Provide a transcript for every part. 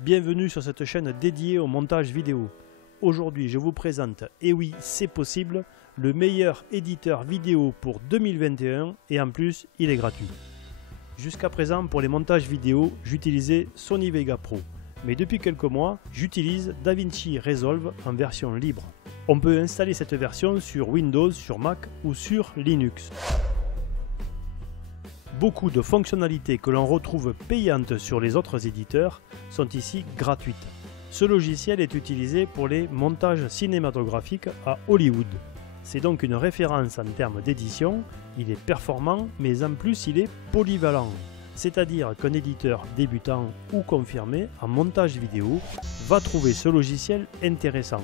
Bienvenue sur cette chaîne dédiée au montage vidéo. Aujourd'hui je vous présente, et oui c'est possible, le meilleur éditeur vidéo pour 2021 et en plus il est gratuit. Jusqu'à présent pour les montages vidéo j'utilisais Sony Vega Pro, mais depuis quelques mois j'utilise DaVinci Resolve en version libre. On peut installer cette version sur Windows, sur Mac ou sur Linux. Beaucoup de fonctionnalités que l'on retrouve payantes sur les autres éditeurs sont ici gratuites. Ce logiciel est utilisé pour les montages cinématographiques à Hollywood. C'est donc une référence en termes d'édition, il est performant mais en plus il est polyvalent. C'est-à-dire qu'un éditeur débutant ou confirmé en montage vidéo va trouver ce logiciel intéressant.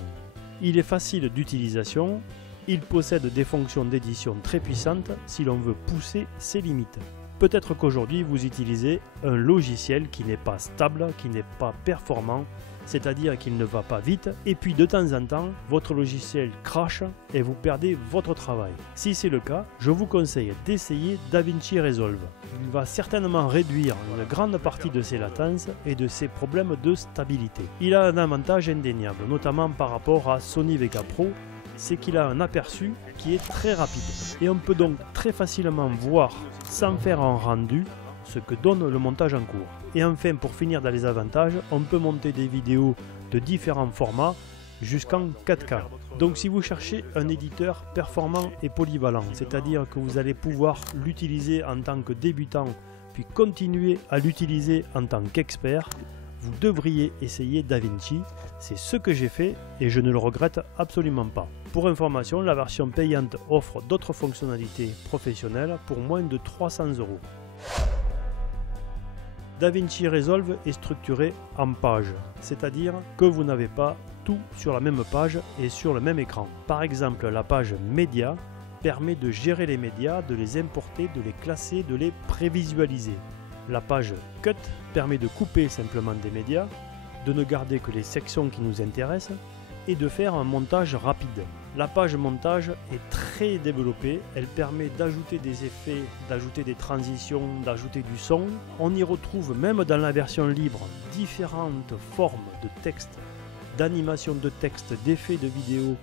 Il est facile d'utilisation, il possède des fonctions d'édition très puissantes si l'on veut pousser ses limites. Peut-être qu'aujourd'hui vous utilisez un logiciel qui n'est pas stable, qui n'est pas performant, c'est-à-dire qu'il ne va pas vite, et puis de temps en temps, votre logiciel crache et vous perdez votre travail. Si c'est le cas, je vous conseille d'essayer DaVinci Resolve. Il va certainement réduire une grande partie de ses latences et de ses problèmes de stabilité. Il a un avantage indéniable, notamment par rapport à Sony Vega Pro, c'est qu'il a un aperçu qui est très rapide. Et on peut donc très facilement voir, sans faire un rendu, ce que donne le montage en cours. Et enfin, pour finir dans les avantages, on peut monter des vidéos de différents formats jusqu'en 4K. Donc si vous cherchez un éditeur performant et polyvalent, c'est-à-dire que vous allez pouvoir l'utiliser en tant que débutant, puis continuer à l'utiliser en tant qu'expert, vous devriez essayer DaVinci, c'est ce que j'ai fait et je ne le regrette absolument pas. Pour information, la version payante offre d'autres fonctionnalités professionnelles pour moins de 300 €. DaVinci Resolve est structuré en pages, c'est-à-dire que vous n'avez pas tout sur la même page et sur le même écran. Par exemple, la page Médias permet de gérer les médias, de les importer, de les classer, de les prévisualiser. La page Cut permet de couper simplement des médias, de ne garder que les sections qui nous intéressent et de faire un montage rapide. La page montage est très développée, elle permet d'ajouter des effets, d'ajouter des transitions, d'ajouter du son. On y retrouve même dans la version libre différentes formes de texte, d'animation de texte, d'effets de vidéo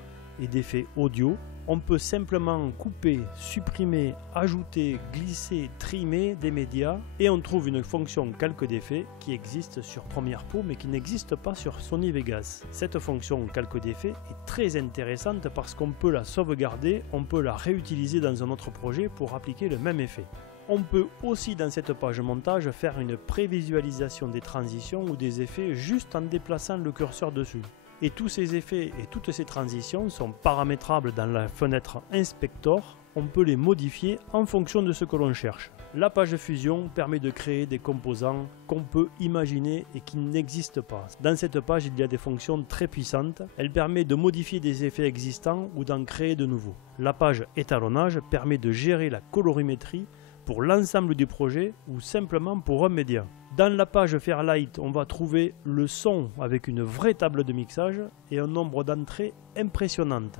et d'effets audio. On peut simplement couper, supprimer, ajouter, glisser, trimer des médias et on trouve une fonction calque d'effet qui existe sur Premiere Pro mais qui n'existe pas sur Sony Vegas. Cette fonction calque d'effet est très intéressante parce qu'on peut la sauvegarder, on peut la réutiliser dans un autre projet pour appliquer le même effet. On peut aussi dans cette page montage faire une prévisualisation des transitions ou des effets juste en déplaçant le curseur dessus. Et tous ces effets et toutes ces transitions sont paramétrables dans la fenêtre Inspector, on peut les modifier en fonction de ce que l'on cherche. La page Fusion permet de créer des composants qu'on peut imaginer et qui n'existent pas. Dans cette page, il y a des fonctions très puissantes, elle permet de modifier des effets existants ou d'en créer de nouveaux. La page Étalonnage permet de gérer la colorimétrie pour l'ensemble du projet ou simplement pour un média. Dans la page Fairlight, on va trouver le son avec une vraie table de mixage et un nombre d'entrées impressionnantes.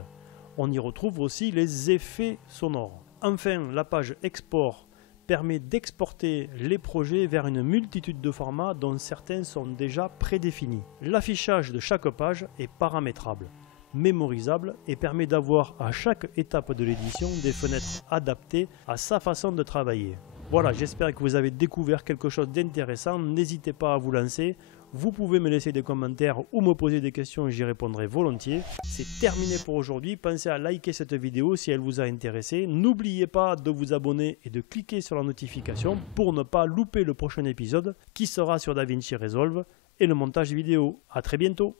On y retrouve aussi les effets sonores. Enfin, la page Export permet d'exporter les projets vers une multitude de formats dont certains sont déjà prédéfinis. L'affichage de chaque page est paramétrable, mémorisable et permet d'avoir à chaque étape de l'édition des fenêtres adaptées à sa façon de travailler. Voilà, j'espère que vous avez découvert quelque chose d'intéressant, n'hésitez pas à vous lancer, vous pouvez me laisser des commentaires ou me poser des questions, j'y répondrai volontiers. C'est terminé pour aujourd'hui, pensez à liker cette vidéo si elle vous a intéressé, n'oubliez pas de vous abonner et de cliquer sur la notification pour ne pas louper le prochain épisode qui sera sur DaVinci Resolve et le montage vidéo. A très bientôt.